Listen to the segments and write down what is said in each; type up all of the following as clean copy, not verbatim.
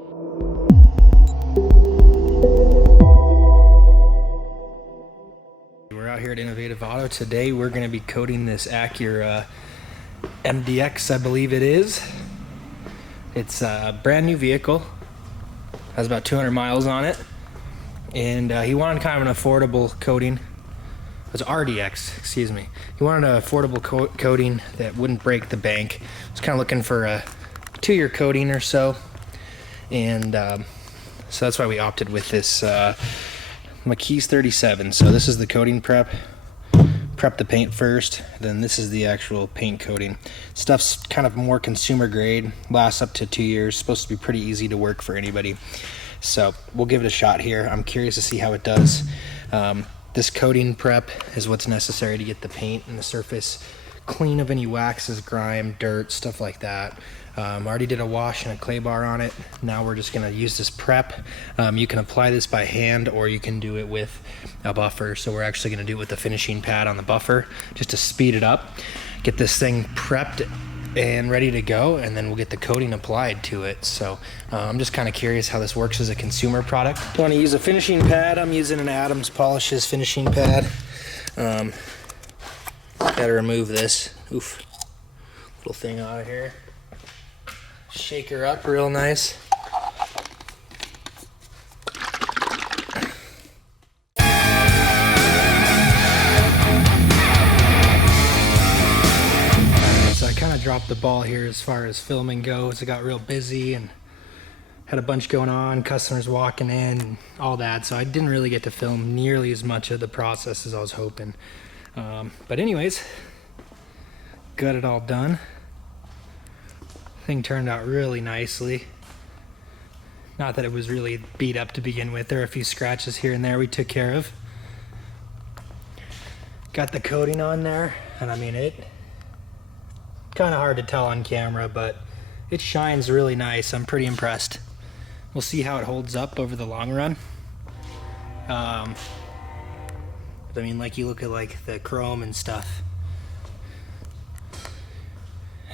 We're out here at Innovative Auto. Today we're going to be coating this Acura RDX, I believe it is. It's a brand new vehicle, has about 200 miles on it, and he wanted kind of an affordable coating. It's RDX, excuse me. He wanted an affordable coating that wouldn't break the bank. I was kind of looking for a 2-year coating or so, and so that's why we opted with this McKee's 37. So this is the coating prep. Prep the paint first, then this is the actual paint coating. Stuff's kind of more consumer grade, lasts up to 2 years, supposed to be pretty easy to work for anybody. So we'll give it a shot here. I'm curious to see how it does. This coating prep is what's necessary to get the paint and the surface clean of any waxes, grime, dirt, stuff like that. Already did a wash and a clay bar on it. Now we're just gonna use this prep. You can apply this by hand or you can do it with a buffer. So we're actually gonna do it with the finishing pad on the buffer just to speed it up. Get this thing prepped and ready to go, and then we'll get the coating applied to it. So I'm just kind of curious how this works as a consumer product. If you want to use a finishing pad, I'm using an Adams Polishes finishing pad. Gotta remove this little thing out of here. Shake her up real nice. Dropped the ball here as far as filming goes. It got real busy and had a bunch going on, customers walking in and all that, so I didn't really get to film nearly as much of the process as I was hoping. But anyways, got it all done. Thing turned out really nicely. Not that it was really beat up to begin with. There are a few scratches here and there we took care of. Got the coating on there, and I mean, it kind of hard to tell on camera, but it shines really nice. I'm pretty impressed. We'll see how it holds up over the long run. I mean, like, you look at like the chrome and stuff,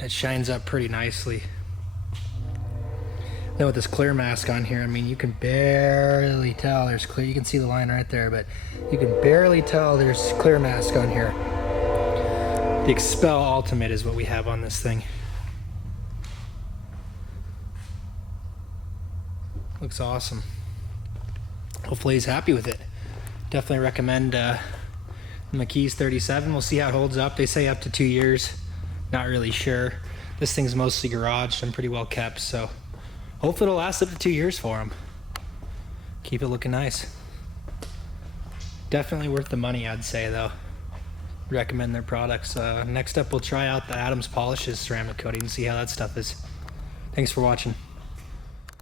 it shines up pretty nicely. Then with this clear mask on here, I mean, you can barely tell there's clear. You can see the line right there, but you can barely tell there's clear mask on here. The Expel Ultimate is what we have on this thing. Looks awesome. Hopefully he's happy with it. Definitely recommend McKee's 37. We'll see how it holds up. They say up to 2 years. Not really sure. This thing's mostly garaged and pretty well kept, so hopefully it'll last up to 2 years for him. Keep it looking nice. Definitely worth the money, I'd say, though. Recommend their products. Next up, we'll try out the Adams Polishes ceramic coating and see how that stuff is. Thanks for watching.